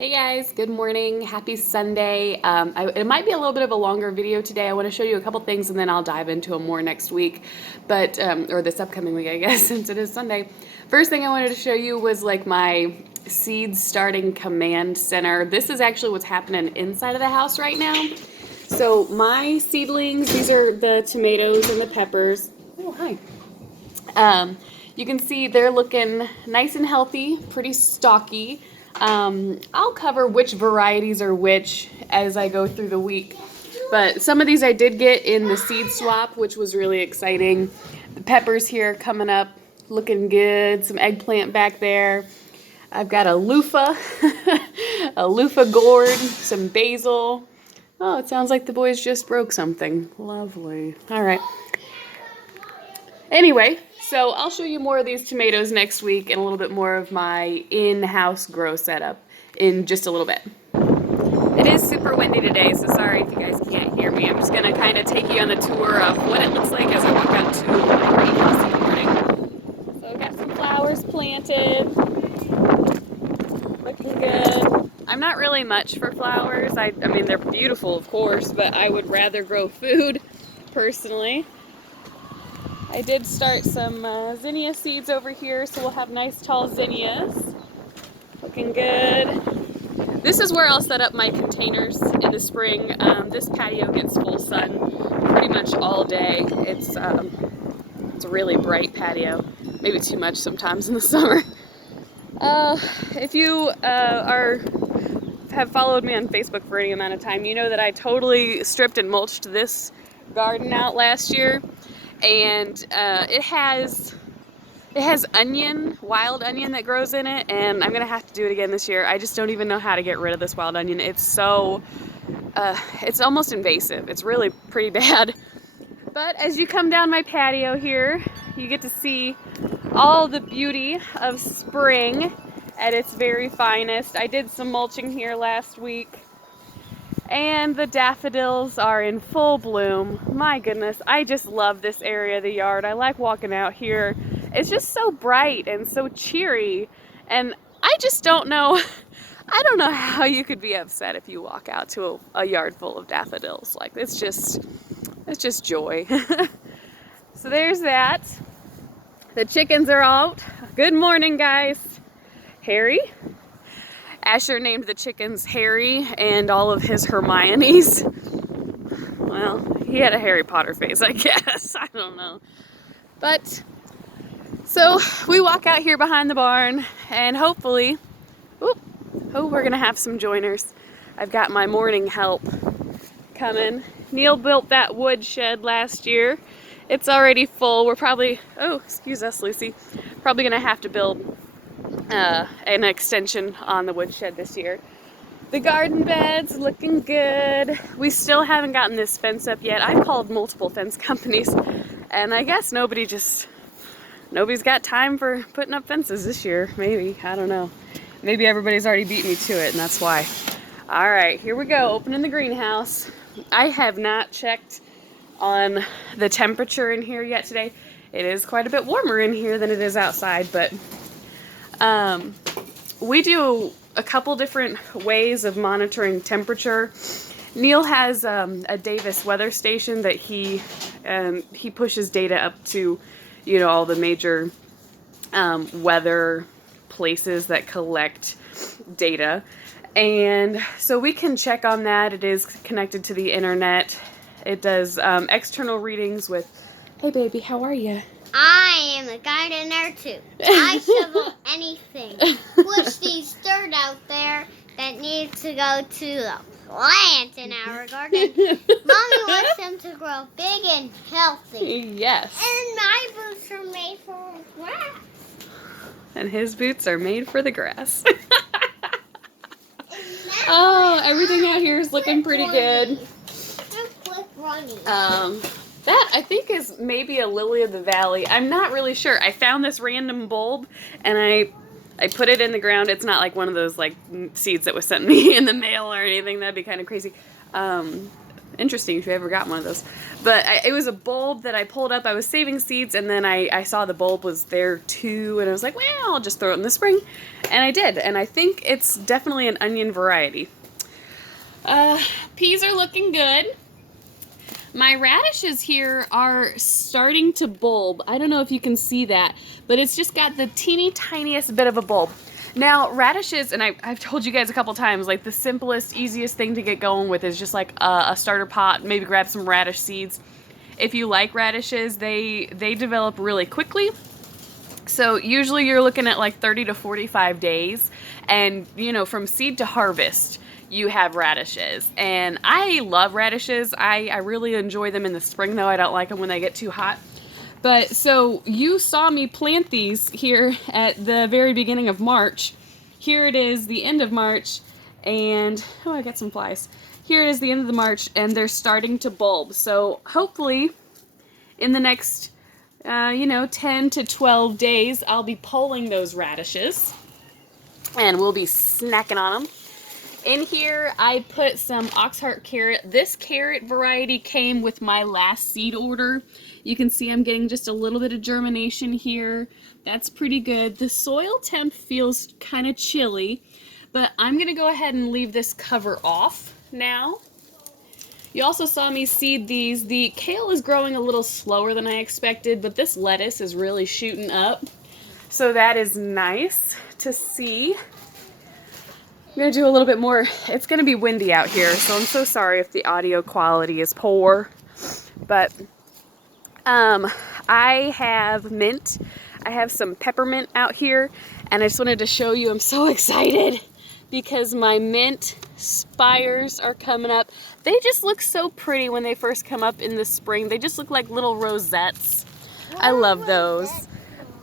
Hey guys, good morning. Happy Sunday. It might be a little bit of a longer video today. I want to show you a couple things and then I'll dive into them more next week, or this upcoming week, I guess, since it is Sunday. First thing I wanted to show you was like my seed starting command center. This is actually what's happening inside of the house right now. So my seedlings, these are the tomatoes and the peppers. Oh, hi. You can see they're looking nice and healthy, pretty stocky. I'll cover which varieties are which as I go through the week. But some of these I did get in the seed swap, which was really exciting. The peppers here coming up, looking good. Some eggplant back there. I've got a loofah, a loofah gourd, some basil. Oh, it sounds like the boys just broke something. Lovely. All right. Anyway, so I'll show you more of these tomatoes next week and a little bit more of my in-house grow setup in just a little bit. It is super windy today, so sorry if you guys can't hear me. I'm just going to kind of take you on the tour of what it looks like as I walk out to my greenhouse in the morning. So I've got some flowers planted. Looking good. I'm not really much for flowers. I mean, they're beautiful, of course, but I would rather grow food, personally. I did start some zinnia seeds over here, so we'll have nice tall zinnias. Looking good. This is where I'll set up my containers in the spring. This patio gets full sun pretty much all day. It's a really bright patio, maybe too much sometimes in the summer. If you have followed me on Facebook for any amount of time, you know that I totally stripped and mulched this garden out last year. And it has onion, wild onion that grows in it, and I'm gonna have to do it again this year. I just don't even know how to get rid of this wild onion. It's so, it's almost invasive. It's really pretty bad. But as you come down my patio here, you get to see all the beauty of spring at its very finest. I did some mulching here last week. And the daffodils are in full bloom. My goodness, I just love this area of the yard. I like walking out here. It's just so bright and so cheery. And I just don't know, I don't know how you could be upset if you walk out to a yard full of daffodils. Like, it's just joy. So there's that. The chickens are out. Good morning, guys. Harry. Asher named the chickens Harry and all of his Hermiones. Well, he had a Harry Potter face, I guess. I don't know. But, so we walk out here behind the barn and hopefully, we're going to have some joiners. I've got my morning help coming. Neil built that wood shed last year. It's already full. We're probably, excuse us, Lucy, probably going to have to build an extension on the woodshed this year. The garden bed's looking good. We still haven't gotten this fence up yet. I've called multiple fence companies, and I guess nobody's got time for putting up fences this year. Maybe, I don't know. Maybe everybody's already beat me to it, and that's why. All right, here we go, opening the greenhouse. I have not checked on the temperature in here yet today. It is quite a bit warmer in here than it is outside, but we do a couple different ways of monitoring temperature. Neil has a Davis weather station that he pushes data up to, you know, all the major weather places that collect data. And so we can check on that. It is connected to the internet. It does external readings with, hey baby, how are you? I am a gardener too. I shovel anything. Push these dirt out there that needs to go to the plant in our garden. Mommy wants them to grow big and healthy. Yes. And my boots are made for grass. And his boots are made for the grass. Oh, everything out here is looking pretty good. That, I think, is maybe a lily of the valley. I'm not really sure. I found this random bulb, and I put it in the ground. It's not like one of those, like, seeds that was sent me in the mail or anything. That'd be kind of crazy. Interesting if you ever got one of those. But it was a bulb that I pulled up. I was saving seeds, and then I saw the bulb was there, too, and I was like, well, I'll just throw it in the spring. And I did, and I think it's definitely an onion variety. Peas are looking good. My radishes here are starting to bulb. I don't know if you can see that, but it's just got the teeny tiniest bit of a bulb. Now, radishes, and I've told you guys a couple times, like the simplest, easiest thing to get going with is just like a starter pot, maybe grab some radish seeds. If you like radishes, they develop really quickly. So usually you're looking at like 30 to 45 days, and you know, from seed to harvest, you have radishes. And I love radishes. I really enjoy them in the spring, though I don't like them when they get too hot. But so you saw me plant these here at the very beginning of March. Here it is the end of March, and oh, I got some flies. Here it is the end of the March, and they're starting to bulb. So hopefully in the next 10 to 12 days, I'll be pulling those radishes and we'll be snacking on them. In here, I put some Oxheart carrot. This carrot variety came with my last seed order. You can see I'm getting just a little bit of germination here. That's pretty good. The soil temp feels kind of chilly, but I'm going to go ahead and leave this cover off now. You also saw me seed these. The kale is growing a little slower than I expected, but this lettuce is really shooting up. So that is nice to see. I'm going to do a little bit more. It's going to be windy out here, so I'm so sorry if the audio quality is poor. But I have mint. I have some peppermint out here, and I just wanted to show you I'm so excited because my mint spires are coming up. They just look so pretty when they first come up in the spring. They just look like little rosettes. I love those.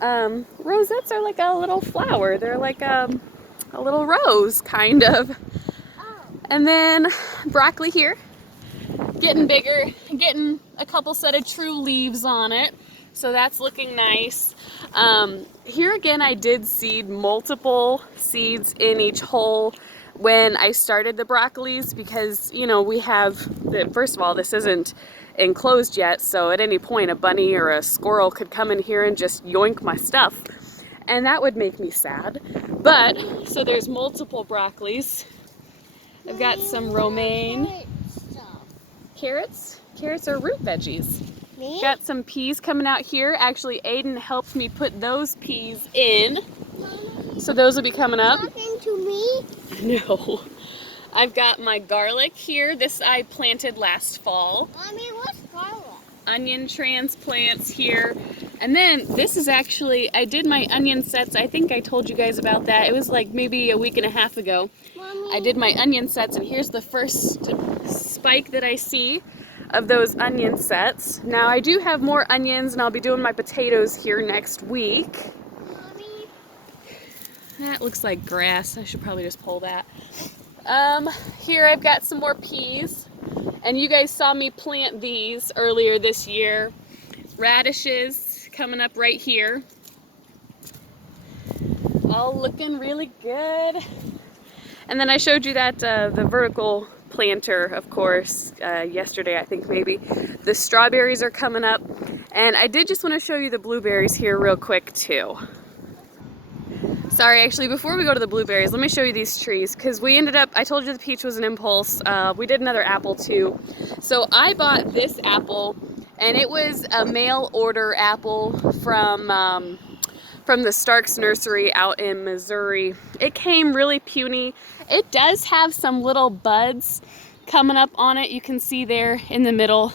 Rosettes are like a little flower. They're like a little rose, kind of. And then broccoli here, getting bigger, getting a couple set of true leaves on it. So that's looking nice. Here again, I did seed multiple seeds in each hole when I started the broccolis because, you know, we have, first of all, this isn't enclosed yet, so at any point a bunny or a squirrel could come in here and just yoink my stuff. And that would make me sad. But, so there's multiple broccolis. I've got some romaine. Carrots? Carrots are root veggies. Me? Got some peas coming out here. Actually, Aiden helped me put those peas in. So those will be coming up. Talking to me? No. I've got my garlic here. This I planted last fall. Mommy, what's garlic? Onion transplants here. And then this is actually, I did my onion sets. I think I told you guys about that. It was like maybe a week and a half ago. Mommy. I did my onion sets, and here's the first spike that I see of those onion sets. Now I do have more onions, and I'll be doing my potatoes here next week. Mommy. That looks like grass. I should probably just pull that. Here I've got some more peas, and you guys saw me plant these earlier this year. Radishes coming up right here. All looking really good. And then I showed you that the vertical planter, of course, yesterday, I think maybe. The strawberries are coming up, and I did just want to show you the blueberries here real quick too. Sorry, actually, before we go to the blueberries, let me show you these trees, because we ended up, I told you the peach was an impulse. We did another apple too. So I bought this apple, and it was a mail order apple from the Starks Nursery out in Missouri. It came really puny. It does have some little buds coming up on it. You can see there in the middle.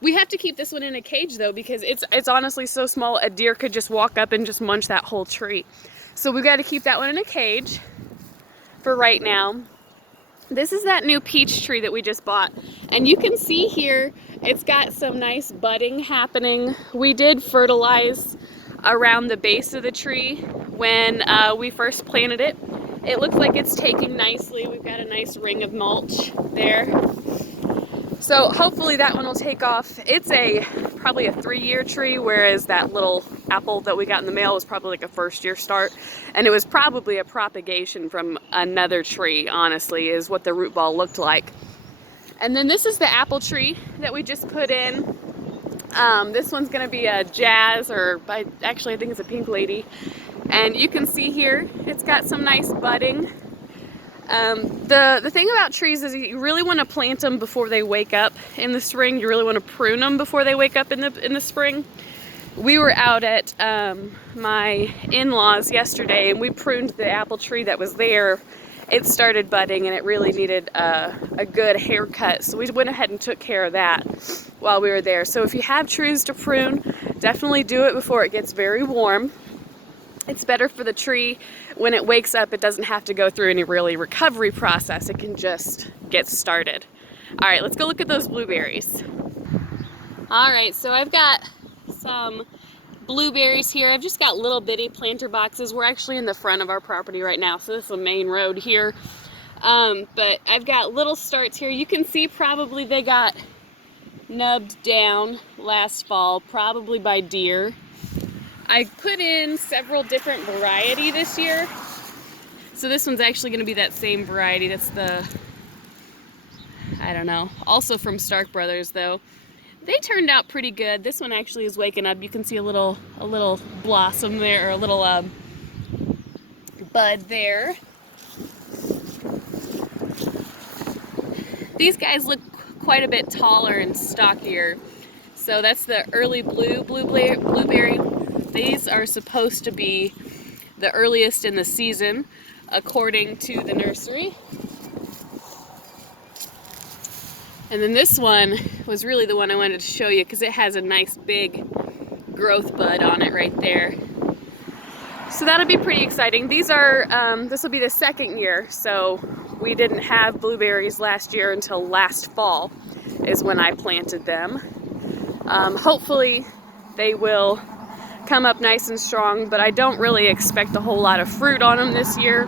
We have to keep this one in a cage though, because it's honestly so small a deer could just walk up and just munch that whole tree. So we've got to keep that one in a cage for right now. This is that new peach tree that we just bought. And you can see here, it's got some nice budding happening. We did fertilize around the base of the tree when we first planted it. It looks like it's taking nicely. We've got a nice ring of mulch there. So hopefully that one will take off. It's probably a 3-year tree, whereas that little apple that we got in the mail was probably like a 1st-year start. And it was probably a propagation from another tree, honestly, is what the root ball looked like. And then this is the apple tree that we just put in. This one's gonna be a Jazz, or actually I think it's a Pink Lady. And you can see here, it's got some nice budding. The thing about trees is you really want to plant them before they wake up in the spring. You really want to prune them before they wake up in the spring. We were out at my in-laws yesterday, and we pruned the apple tree that was there. It started budding and it really needed a good haircut, so we went ahead and took care of that while we were there. So if you have trees to prune, definitely do it before it gets very warm. It's better for the tree. When it wakes up, it doesn't have to go through any really recovery process. It can just get started. All right, let's go look at those blueberries. All right, so I've got some blueberries here. I've just got little bitty planter boxes. We're actually in the front of our property right now, so this is the main road here. But I've got little starts here. You can see probably they got nubbed down last fall, probably by deer. I put in several different variety this year. So this one's actually going to be that same variety. That's the, I don't know, also from Stark Brothers though. They turned out pretty good. This one actually is waking up. You can see a little blossom there, or a little bud there. These guys look quite a bit taller and stockier. So that's the early blueberry. These are supposed to be the earliest in the season, according to the nursery. And then this one was really the one I wanted to show you because it has a nice big growth bud on it right there. So that'll be pretty exciting. These are, this will be the second year, so we didn't have blueberries last year until last fall is when I planted them. Hopefully they will come up nice and strong, but I don't really expect a whole lot of fruit on them this year.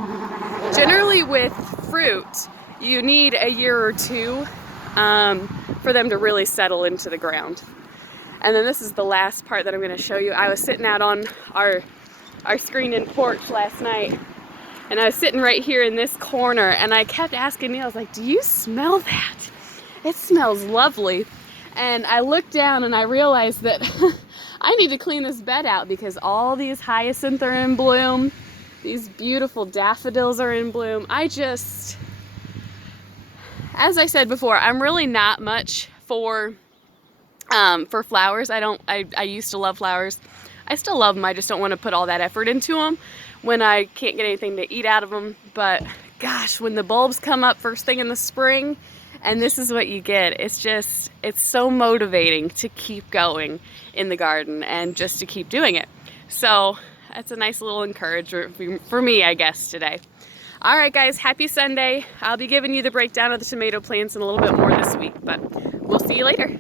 Generally with fruit, you need a year or two for them to really settle into the ground. And then this is the last part that I'm going to show you. I was sitting out on our screened in porch last night, and I was sitting right here in this corner, and I kept asking Neil, I was like, do you smell that? It smells lovely. And I looked down and I realized that I need to clean this bed out because all these hyacinth are in bloom. These beautiful daffodils are in bloom. As I said before, I'm really not much for flowers. I used to love flowers. I still love them. I just don't want to put all that effort into them when I can't get anything to eat out of them. But gosh, when the bulbs come up first thing in the spring, and this is what you get, it's so motivating to keep going in the garden and just to keep doing it. So that's a nice little encouragement for me, I guess, today. All right, guys, happy Sunday. I'll be giving you the breakdown of the tomato plants in a little bit more this week, but we'll see you later.